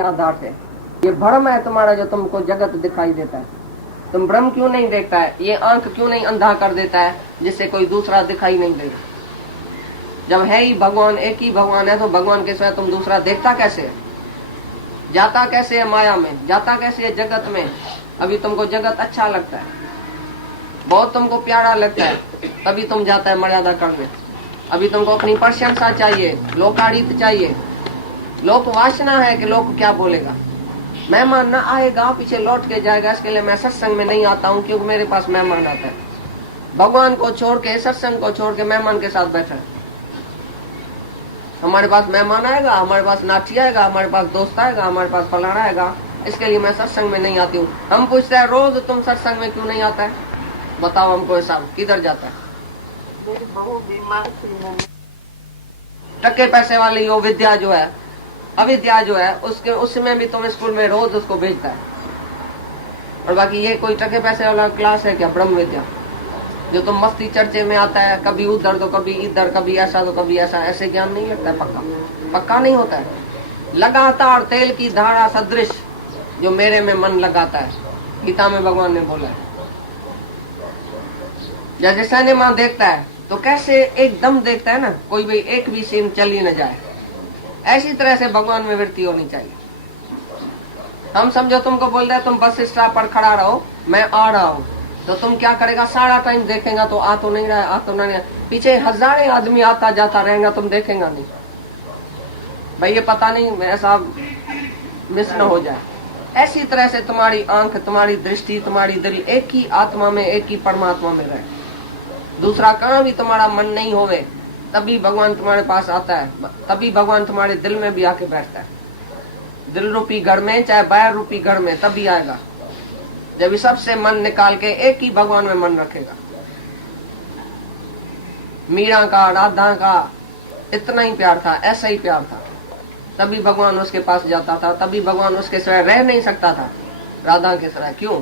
आधार है। ये भ्रम है तुम्हारा जो तुमको जगत दिखाई देता है। तुम ब्रह्म क्यों नहीं देखता है? ये आंख क्यों नहीं अंधा कर देता है जिससे कोई दूसरा दिखाई नहीं देगा? जब है ही भगवान, एक ही भगवान है, तो भगवान के सिवा तुम दूसरा देखता कैसे है? जाता कैसे है माया में, जाता कैसे है जगत में? अभी तुमको जगत अच्छा लगता है, बहुत तुमको प्यारा लगता है, तभी तुम जाता है मर्यादा करने। अभी तुमको अपनी प्रशंसा चाहिए, लोकारित चाहिए, लोक वासना है कि लोग क्या बोलेगा। मेहमान ना आएगा पीछे लौट के जाएगा, इसके लिए मैं सत्संग में नहीं आता हूँ क्योंकि मेरे पास मेहमान आता है। भगवान को छोड़ के, सत्संग को छोड़ के मेहमान के साथ बैठा है। हमारे पास मेहमान आएगा, हमारे पास नाठी आएगा, हमारे पास दोस्त आएगा, हमारे पास फलाना आएगा, इसके लिए मैं सत्संग में नहीं आती हूँ। हम पूछते हैं रोज तुम सत्संग में क्यों नहीं आता है? बताओ हमको, ऐसा किधर जाता है? टके पैसे वाली वो विद्या जो है, अविद्या जो है, उसके उसमें भी तुम स्कूल में रोज उसको भेजता है। और बाकी ये कोई टके पैसे वाला क्लास है क्या? ब्रह्म विद्या जो तुम मस्ती चर्चे में आता है, कभी उधर तो कभी इधर, कभी ऐसा तो कभी ऐसा, ऐसे ज्ञान नहीं लगता है। पक्का नहीं होता है। लगातार तेल की धारा सदृश जो मेरे में मन लगाता है, गीता में भगवान ने बोला है। जैसे सिनेमा देखता है तो कैसे एकदम देखता है ना, कोई भी एक भी सीन चल ही न जाए, ऐसी तरह से भगवान में वृत्ति होनी चाहिए। हम समझो तुमको बोल रहे तुम बस स्टॉप पर खड़ा रहो, मैं आ रहा हूँ, तो तुम क्या करेगा? सारा टाइम देखेगा तो आ तो नहीं रहा है, आ तो नहीं रहा है। पीछे हजारों आदमी आता जाता रहेगा, तुम देखेगा नहीं। भाई ये पता नहीं ऐसा मिस न हो जाए। ऐसी तरह से तुम्हारी आंख, तुम्हारी दृष्टि, तुम्हारी दिल एक ही आत्मा में, एक ही परमात्मा में रहे। दूसरा कहाँ भी तुम्हारा मन नहीं होवे, तभी भगवान तुम्हारे पास आता है, तभी भगवान तुम्हारे दिल में भी आके बैठता है। दिल रूपी घर में, चाहे बाहर रूपी घर में, तभी आएगा जब इस सबसे मन निकाल के एक ही भगवान में मन रखेगा। मीरा का, राधा का इतना ही प्यार था, ऐसा ही प्यार था, तभी भगवान उसके पास जाता था, तभी भगवान उसके सिवाय रह नहीं सकता था, राधा के सिवाय। क्यों?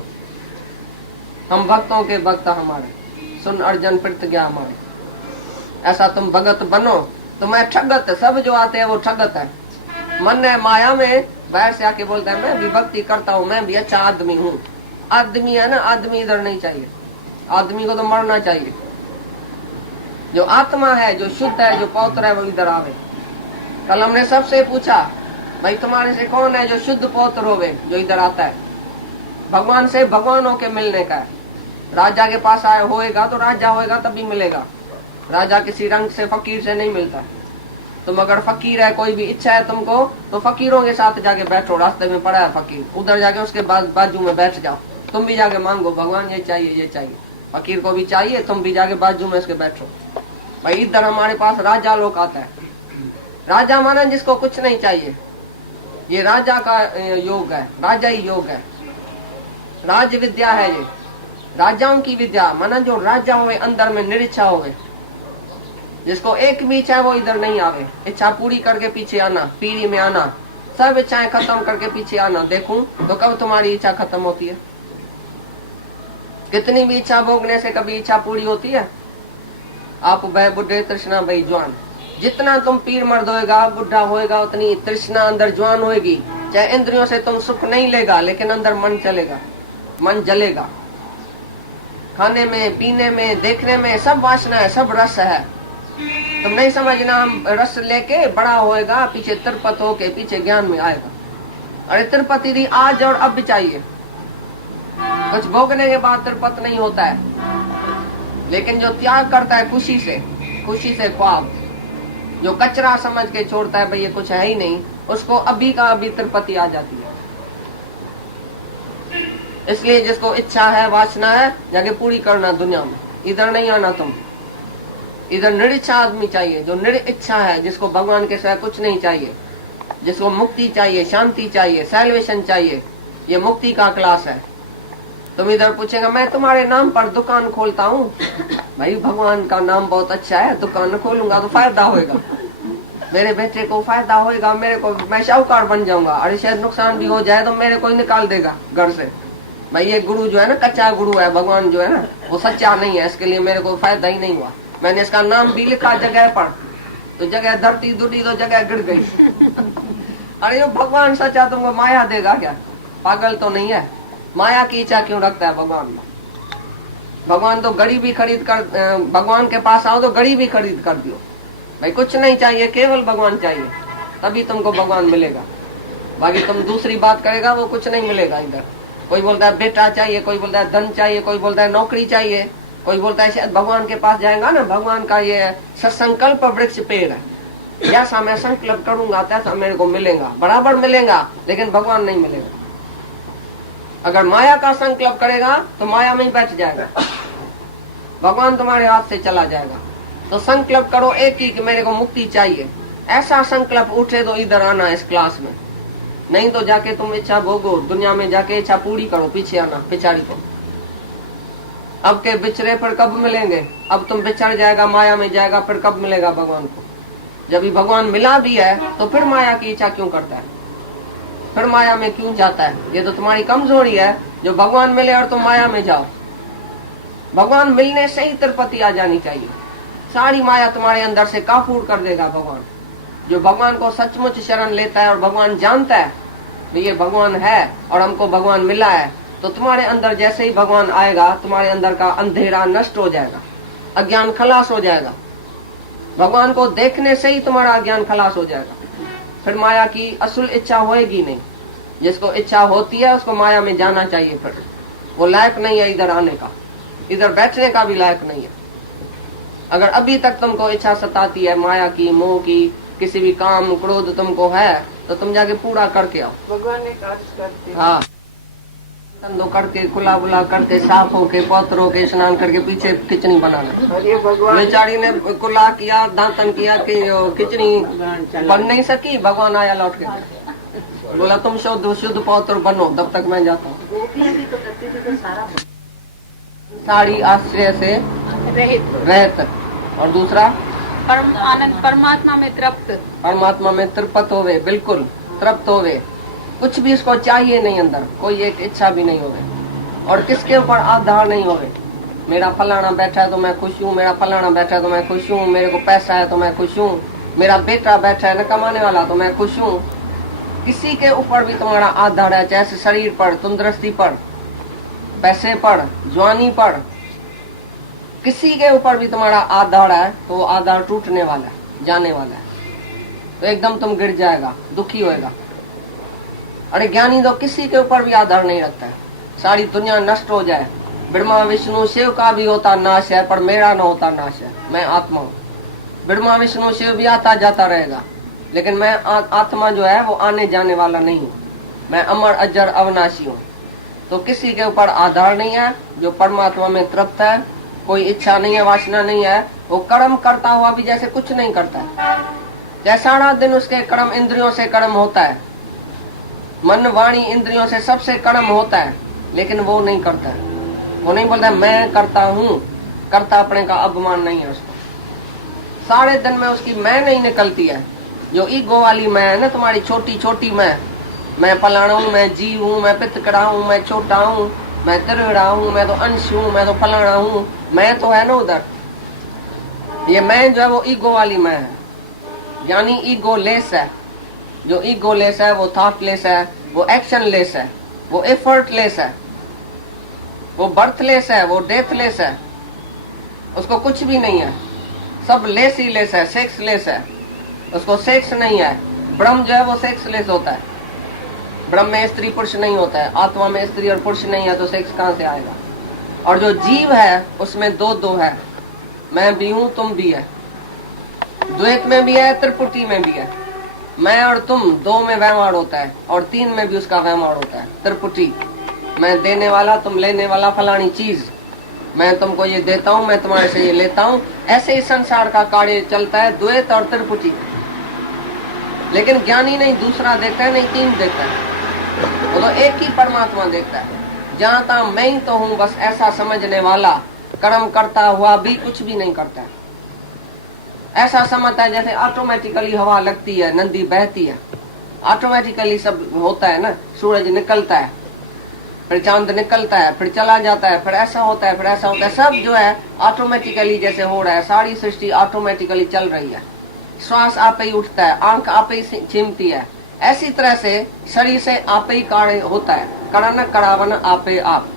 हम भक्तों के भक्त हमारे, सुन अर्जन प्रतिज्ञा हमारी। ऐसा तुम भगत बनो तो मैं ठगत, सब जो आते हैं वो ठगत है। मन है माया में, बाहर से आके बोलता है मैं भी भक्ति करता हूँ, मैं भी अच्छा आदमी हूँ। आदमी है ना, आदमी इधर नहीं चाहिए, आदमी को तो मरना चाहिए। जो आत्मा है, जो शुद्ध है, जो पवित्र है, वो इधर आवे। कल हमने सबसे पूछा भाई तुम्हारे से कौन है जो शुद्ध पवित्र होवे, जो इधर आता है? भगवान से भगवानों के मिलने का है। राजा के पास आए होएगा तो राजा होएगा तभी मिलेगा। राजा किसी रंग से, फकीर से नहीं मिलता। तुम अगर फकीर है, कोई भी इच्छा है तुमको, तो फकीरों के साथ जाके बैठो। रास्ते में पड़ा है फकीर, उधर जाके उसके बाजू में बैठ जाओ। तुम भी जाके मांगो भगवान ये चाहिए, ये चाहिए। फकीर को भी चाहिए, तुम भी जाके बाजू में उसके बैठो। भाई इधर हमारे पास राजा लोग आता है। राजा माना जिसको कुछ नहीं चाहिए, ये राजा का योग है, राजा ही योग है, राज विद्या है ये, राजाओं की विद्या। माना जो राजा हुए, अंदर में निरीच्छा हुए, जिसको एक भी इच्छा है वो इधर नहीं आवे। इच्छा पूरी करके पीछे आना, पीढ़ी में आना, सब इच्छाएं खत्म करके पीछे आना। देखूं तो कब तुम्हारी इच्छा खत्म होती है? कितनी भी इच्छा भोगने से कभी इच्छा पूरी होती है? आप भय बुढ़े तृष्णा भई जवान। जितना तुम पीर मर्द होएगा, बुढ़ा होएगा, उतनी तृष्णा अंदर जवान होएगी। चाहे इंद्रियों से तुम सुख नहीं लेगा, लेकिन अंदर मन चलेगा, मन जलेगा। खाने में, पीने में, देखने में सब वासना है, सब रस है। तुम नहीं समझना, हम रस लेके बड़ा होएगा, पीछे तिरपत होके पीछे ज्ञान में आएगा। अरे तिरपति आज और अब चाहिए। कुछ भोगने के बाद तिरपत नहीं होता है, लेकिन जो त्याग करता है खुशी से ख्वाब, जो कचरा समझ के छोड़ता है भाई ये कुछ है ही नहीं, उसको अभी का अभी तिरपति आ जाती है। इसलिए जिसको इच्छा है, वासना है, जाके पूरी करना दुनिया में, इधर नहीं आना तुम। इधर निरीच्छा आदमी चाहिए, जो निरीच्छा है, जिसको भगवान के सिवा कुछ नहीं चाहिए, जिसको मुक्ति चाहिए, शांति चाहिए, सैल्वेशन चाहिए। ये मुक्ति का क्लास है। तुम इधर पूछेगा मैं तुम्हारे नाम पर दुकान खोलता हूँ। भाई भगवान का नाम बहुत अच्छा है, दुकान खोलूंगा तो फायदा होगा, मेरे बेटे को फायदा होगा, मेरे को, मैं शाहूकार बन जाऊंगा। अरे शायद नुकसान भी हो जाए तो मेरे को ही निकाल देगा घर से। भाई ये गुरु जो है ना, कच्चा गुरु है, भगवान जो है ना वो सच्चा नहीं है, इसके लिए मेरे को फायदा ही नहीं हुआ। मैंने इसका नाम भी लिखा जगह पर, तो जगह धरती दुड़ी तो जगह गिर गई। अरे यो भगवान सच्चा तुमको माया देगा क्या? पागल तो नहीं है। माया की इच्छा क्यों रखता है भगवान? भगवान तो गड़ी भी खरीद कर, भगवान के पास आओ तो गड़ी भी खरीद कर दियो भाई, कुछ नहीं चाहिए, केवल भगवान चाहिए, तभी तुमको भगवान मिलेगा। बाकी तुम दूसरी बात करेगा वो कुछ नहीं मिलेगा इधर। कोई बोलता है बेटा चाहिए, कोई बोलता है धन चाहिए, कोई बोलता है नौकरी चाहिए, कोई बोलता है शायद भगवान के पास जाएगा ना, भगवान का ये सत्संकल्प वृक्ष पेड़ है, जैसा मैं संकल्प करूंगा तैसा मेरे को मिलेगा, बराबर मिलेगा, लेकिन भगवान नहीं मिलेगा। अगर माया का संकल्प करेगा तो माया में ही बैठ जाएगा, भगवान तुम्हारे हाथ से चला जाएगा। तो संकल्प करो एक ही कि मेरे को मुक्ति चाहिए, ऐसा संकल्प उठे तो इधर आना इस क्लास में, नहीं तो जाके तुम इच्छा भोगो, दुनिया में जाके इच्छा पूरी करो, पीछे आना पिछाड़ी को। अब के बिछड़े पर कब मिलेंगे? अब तुम बिछड़ जाएगा, माया में जाएगा, फिर कब मिलेगा भगवान को? जब ही भगवान मिला भी है तो फिर माया की इच्छा क्यों करता है, फिर माया में क्यों जाता है? ये तो तुम्हारी कमजोरी है, जो भगवान मिले और तुम माया में जाओ। भगवान मिलने से ही तिरुपति आ जानी चाहिए, सारी माया तुम्हारे अंदर से काफूर कर देगा भगवान। जो भगवान को सचमुच शरण लेता है और भगवान जानता है ये भगवान है और हमको भगवान मिला है, तो तुम्हारे अंदर जैसे ही भगवान आएगा तुम्हारे अंदर का अंधेरा नष्ट हो जाएगा, अज्ञान खलास हो जाएगा। भगवान को देखने से ही तुम्हारा अज्ञान खलास हो जाएगा, फिर माया की असुल इच्छा होएगी नहीं। जिसको इच्छा होती है उसको माया में जाना चाहिए, फिर वो लायक नहीं है इधर आने का, इधर बैठने का भी लायक नहीं है। अगर अभी तक तुमको इच्छा सताती है माया की, मोह की, किसी भी काम क्रोध तुमको है, तो तुम जाके पूरा करके आओ। भगवान ने कार्य करते। हाँ, धंधो करके, खुला बुला करके, साफ होके, पौत्र होके, स्नान करके पीछे खिचड़ी बनाना। अरे भगवान बेचारी ने कुल्ला किया, दांतन किया कि खिचड़ी बन नहीं सकी, भगवान आया लौट के बोला तुम शुद्ध पौत्र बनो, तब तक मैं जाता हूँ। गोपियां भी तो करती थी, तो सारा सारी आश्रय से रहित, और दूसरा परम आनंद, परमात्मा में तृप्त, परमात्मा में तृप्त होवे, बिल्कुल तृप्त होवे, कुछ भी इसको चाहिए नहीं, अंदर कोई एक इच्छा भी नहीं होवे, और किसके ऊपर आधार नहीं होवे। मेरा फलाना बैठा है तो मैं खुश हूँ, मेरा फलाना बैठा है तो मैं खुश हूँ, मेरे को पैसा है तो मैं खुश हूँ, मेरा बेटा बैठा है न कमाने वाला तो मैं खुश हूँ। किसी के ऊपर भी तुम्हारा आधार है, चाहे शरीर पर, तंदुरुस्ती पर, पैसे पर, जवानी पर, किसी के ऊपर भी तुम्हारा आधार है तो वो आधार टूटने वाला है, जाने वाला है, तो एकदम तुम गिर जाएगा, दुखी होएगा। अरे ज्ञानी तो किसी के ऊपर भी आधार नहीं रखता है, सारी दुनिया नष्ट हो जाए, ब्रह्मा विष्णु शिव का भी होता नाश है, पर मेरा न होता नाश है, मैं आत्मा हूँ। ब्रह्मा विष्णु शिव भी आता जाता रहेगा, लेकिन मैं आत्मा जो है वो आने जाने वाला नहीं हूँ, मैं अमर अजर अविनाशी हूँ। तो किसी के ऊपर आधार नहीं है, जो परमात्मा में तृप्त है, कोई इच्छा नहीं है, वासना नहीं है, वो कर्म करता हुआ भी जैसे कुछ नहीं करता है, जैसे सारा दिन उसके कर्म इंद्रियों से कर्म होता है, मन वाणी इंद्रियों से सबसे कर्म होता है, लेकिन वो नहीं करता है, वो नहीं बोलता मैं करता हूँ, करता अपने का अभिमान नहीं है उसको। सारे दिन में उसकी मैं नहीं निकलती है, जो ईगो वाली मैं है ना, तुम्हारी छोटी छोटी मैं फलाना हूँ, मैं जी हूँ, मैं पितकड़ा हूँ, मैं छोटा हूँ, मैं तिरड़ा हूँ, मैं तो अंश हूँ, मैं तो फलाना हूँ, मैं तो है ना उधर। ये मैं जो है वो ईगो वाली मैं है, यानी ईगो लेस है। जो ईगो लेस है वो थॉट लेस है, वो एक्शन लेस है, वो एफर्ट लेस है, वो बर्थ लेस है, वो डेथ लेस है, उसको कुछ भी नहीं है, सब लेस ही लेस है, सेक्स लेस है, उसको सेक्स नहीं है। ब्रह्म जो है वो सेक्स लेस होता है, ब्रह्म में स्त्री पुरुष नहीं होता है, आत्मा में स्त्री और पुरुष नहीं है, तो सेक्स कहाँ से आएगा। और जो जीव है उसमें दो है, मैं भी हूँ तुम भी है, द्वैत में भी है, त्रिपुटी में भी है। मैं और तुम दो में व्यवहार होता है, और तीन में भी उसका व्यवहार होता है, त्रिपुटी। मैं देने वाला, तुम लेने वाला, फलानी चीज, मैं तुमको ये देता हूँ, मैं तुम्हारे से ये लेता हूँ, ऐसे ही संसार का कार्य चलता है, द्वैत और त्रिपुटी। लेकिन ज्ञानी नहीं दूसरा देखता है, नहीं तीन देखता है, वो तो एक ही परमात्मा देखता है। जहाँ तक मैं ही तो हूँ, बस ऐसा समझने वाला कर्म करता हुआ भी कुछ भी नहीं करता है, ऐसा समझता है जैसे ऑटोमेटिकली हवा लगती है, नदी बहती है, ऑटोमेटिकली सब होता है ना, सूरज निकलता है, फिर चांद निकलता है, फिर चला जाता है, फिर ऐसा होता है, फिर ऐसा होता है, सब जो है ऑटोमेटिकली जैसे हो रहा है, सारी सृष्टि ऑटोमेटिकली चल रही है। श्वास आप ही उठता है, आंख आप ही छिमती है, ऐसी तरह से शरीर से आपे ही कार्य होता है, करन करावन आपे आप।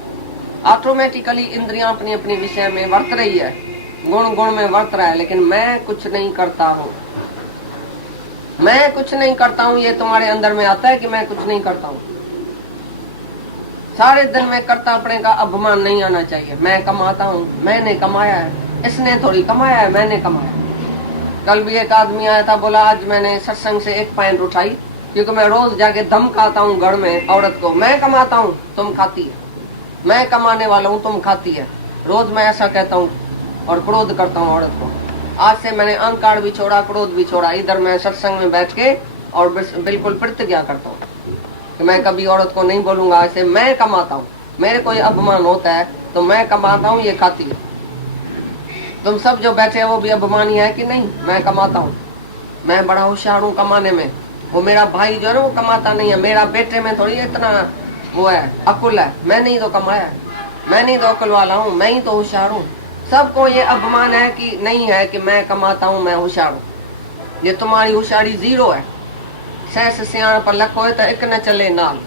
ऑटोमेटिकली इंद्रियां अपनी अपनी विषय में वर्त रही है, गुण गुण में वर्त रहा है, लेकिन मैं कुछ नहीं करता हूँ। मैं कुछ नहीं करता हूँ, ये तुम्हारे अंदर में आता है कि मैं कुछ नहीं करता हूँ। सारे दिन में कर्तापने का अभिमान नहीं आना चाहिए। मैं कमाता हूँ, मैंने कमाया है, इसने थोड़ी कमाया है, मैंने कमाया। कल भी एक आदमी आया था, बोला आज मैंने सत्संग से 1 पॉइंट उठाई क्योंकि मैं रोज जाके धमकाता हूँ घर में औरत को, मैं कमाता हूँ तुम खाती है, मैं कमाने वाला हूँ तुम खाती है। रोज मैं ऐसा कहता हूँ और क्रोध करता हूँ औरत को। आज से मैंने अहंकार भी छोड़ा, क्रोध भी छोड़ा। इधर मैं सत्संग में बैठ के और बिल्कुल प्रतिज्ञा करता हूँ कि मैं कभी औरत को नहीं बोलूंगा ऐसे, मैं कमाता हूँ। मेरे कोई अभिमान होता है तो मैं कमाता हूँ, ये खाती है। तुम सब जो बैठे हैं वो भी अभिमानी है कि नहीं? मैं कमाता हूँ, मैं बड़ा होशियार हूँ कमाने में। वो मेरा भाई जो है ना वो कमाता नहीं है, मेरा बेटे में थोड़ी इतना वो है, अकुल है। मैंने ही तो कमाया है, मैं नहीं तो अकुल वाला हूँ, मैं ही तो होशियार हूँ। सबको ये अभिमान है कि नहीं है कि मैं कमाता हूँ, मैं होशियार हूँ। ये तुम्हारी होशियारी 0 है। सहस सियाण पर लखो तो एक न चले नाल,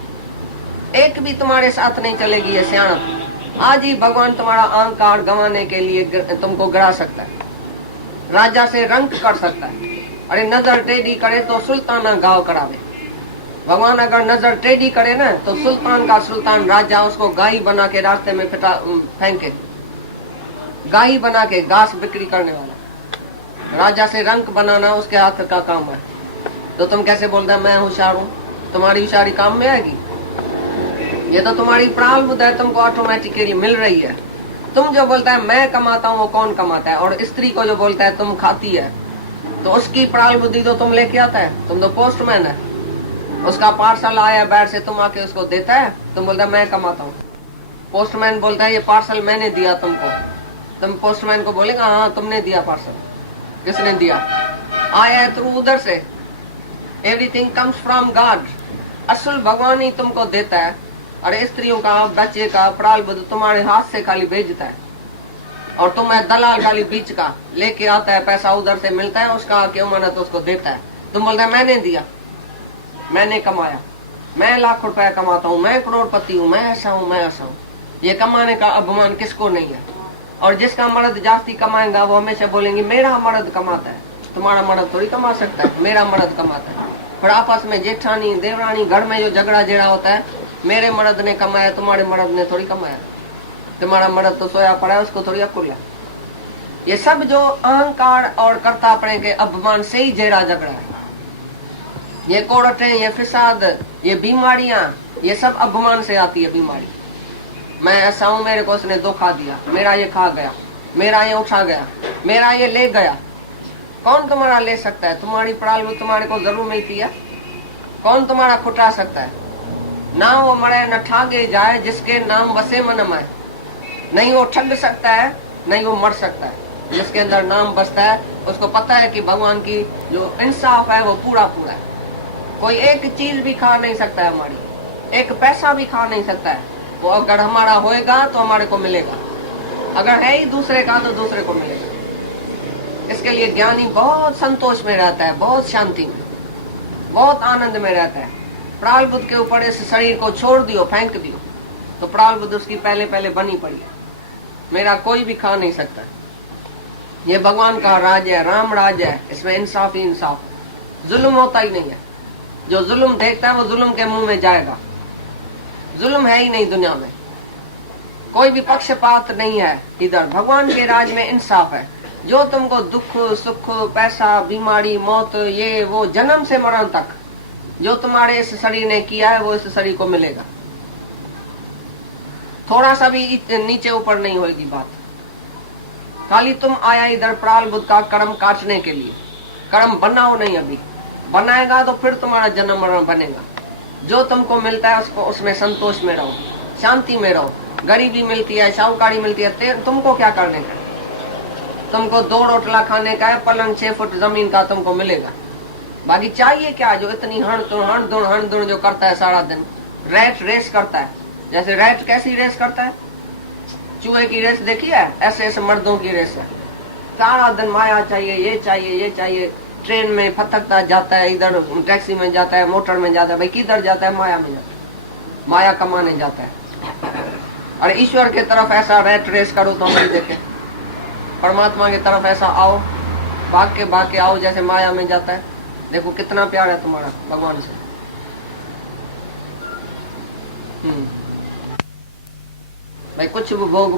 एक भी तुम्हारे साथ नहीं चलेगी ये सियाणप। आज ही भगवान तुम्हारा अहंकार गंवाने के लिए तुमको गिरा सकता है, राजा से रंक कर सकता है। अरे नजर टेढ़ी करे तो सुल्ताना गाँव करावे। भगवान अगर नजर टेढ़ी करे ना तो सुल्तान का सुल्तान राजा उसको गाय बना के रास्ते में फेंके। गाय बना के घास बिक्री करने वाला राजा से रंक बनाना उसके हाथ का काम है। तो तुम कैसे बोलते हैं मैं होशियार हूँ? तुम्हारी होशियारी काम में आएगी? ये तो तुम्हारी प्रारब्ध है, तुमको ऑटोमेटिकली मिल रही है। तुम जो बोलता है मैं कमाता हूँ, वो कौन कमाता है? और स्त्री को जो बोलता है तुम खाती है, तो उसकी प्रारब्धि तो तुम लेके आता है। तुम तो पोस्टमैन है, उसका पार्सल आया बाहर से, तुम आके उसको देता है, तुम बोलता है मैं कमाता हूँ। पोस्टमैन बोलता है ये पार्सल मैंने दिया तुमको, तुम पोस्टमैन को बोलेगा हाँ तुमने दिया पार्सल। किसने दिया? आया है थ्रू उधर से। Everything comes from God. असल भगवान ही तुमको देता है। अरे स्त्रियों का बच्चे का प्रारब्ध तुम्हारे हाथ से खाली भेजता है, और तुम्हें दलाल खाली बीच का लेके आता है, पैसा उधर से मिलता है, उसका क्यों मना तो उसको देता है। तुम बोलते है मैंने दिया, मैंने कमाया, मैं लाख रुपया कमाता हूँ, मैं करोड़पति हूँ, मैं ऐसा हूँ, मैं ऐसा हूँ। ये कमाने का अभिमान किसको नहीं है? और जिसका मर्द जास्ती कमाएगा वो हमेशा बोलेंगे मेरा मर्द कमाता है। तुम्हारा मर्द थोड़ी कमा सकता है, मेरा मर्द कमाता है। फिर आपस में जेठानी देवरानी घर में जो झगड़ा जेड़ा होता है, मेरे मर्द ने कमाया, तुम्हारे मर्द ने थोड़ी कमाया। तुम्हारा मर्द तो सोया पड़ा है, उसको थोड़ी अकुल है। ये सब जो अहंकार और कर्तापने के अभिमान से ही जेड़ा झगड़ा है। ये कोड़टें, ये फिसाद, ये बीमारियां, ये सब अभिमान से आती है बीमारी। मैं ऐसा हूं, मेरे को उसने धोखा दिया, मेरा ये खा गया, मेरा ये उठा गया, मेरा ये ले गया। कौन तुम्हारा ले सकता है? तुम्हारी प्रारब्ध तुम्हारे को जरूर मिलती है। कौन तुम्हारा खुटा सकता है? ना वो मरे न ठागे जाए, जिसके नाम बसे मन में। नहीं वो ठग सकता है, नहीं वो मर सकता है। जिसके अंदर नाम बसता है उसको पता है कि भगवान की जो इंसाफ है वो पूरा पूरा है। कोई एक चीज भी खा नहीं सकता है हमारी, एक पैसा भी खा नहीं सकता है। वो अगर हमारा होएगा तो हमारे को मिलेगा, अगर है ही दूसरे का तो दूसरे को मिलेगा। इसके लिए ज्ञानी बहुत संतोष में रहता है, बहुत शांति में, बहुत आनंद में रहता है। प्रारब्ध के ऊपर इस शरीर को छोड़ दियो, फेंक दियो, तो प्रारब्ध उसकी पहले पहले बनी पड़ी है। मेरा कोई भी खा नहीं सकता। ये भगवान का राज है, राम राज है, इसमें इंसाफ ही इंसाफ, जुल्म होता ही नहीं है। जो जुल्म देखता है वो जुल्म के मुंह में जाएगा। जुल्म है ही नहीं दुनिया में, कोई भी पक्षपात नहीं है इधर। भगवान के राज में इंसाफ है। जो तुमको दुख सुख पैसा बीमारी मौत ये वो जन्म से मरण तक जो तुम्हारे इस शरीर ने किया है वो इस शरीर को मिलेगा। थोड़ा सा भी नीचे ऊपर नहीं होगी बात। खाली तुम आया इधर प्रारब्ध का कर्म काटने के लिए। कर्म बनाओ नहीं, अभी बनाएगा तो फिर तुम्हारा जन्म मरण बनेगा। जो तुमको मिलता है उसको उसमें संतोष में रहो, शांति में रहो। गरीबी मिलती है, शाहूकारी मिलती है, तुमको क्या करने का? तुमको 2 रोटला खाने का है, पलंग 6 फुट जमीन का तुमको मिलेगा। बाकी चाहिए क्या? जो इतनी हण दुण जो करता है सारा दिन, रैट रेस करता है। जैसे रैट कैसी रेस करता है? चूहे की रेस देखी है? ऐसे ऐसे मर्दों की रेस है। सारा दिन माया चाहिए, ये चाहिए, ये चाहिए, ट्रेन में फटकता जाता है, इधर टैक्सी में जाता है, मोटर में जाता है, भाई किधर जाता है? माया में जाता है, माया कमाने जाता है। और ईश्वर की तरफ ऐसा रैट रेस करो तो नहीं देखे, परमात्मा की तरफ ऐसा आओ, भाग के आओ जैसे माया में जाता है। देखो कितना प्यार है तुम्हारा भगवान से। भाई कुछ भी भोग